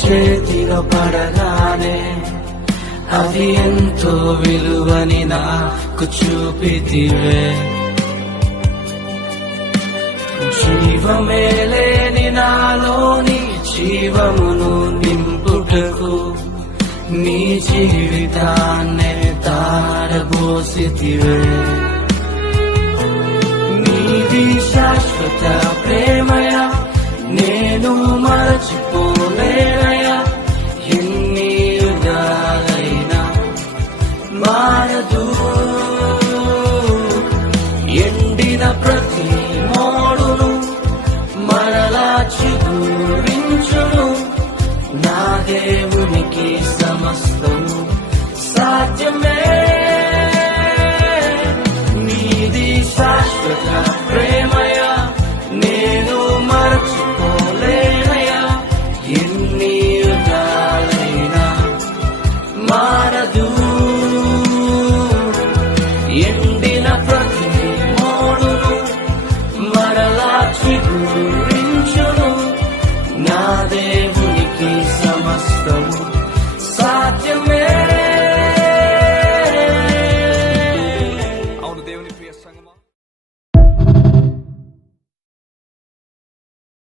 చేతిలో పడగానే అది ఎంతో విలువని నాకు చూపితివే. జీవమే లేని నాలోని జీవమును నింపుటకు నీ జీవితాన్నే తారబోసితివే. నీది శాశ్వత ప్రేమయ నేను మరచిపోలేనయా. ఎన్ని యుగాలైనా మారదు. ఎండిన ప్రతి మోడును మరలా చిగురించును. నా దేవునికి సమస్తము సాధ్యమే. నీది శాశ్వత ప్రేమ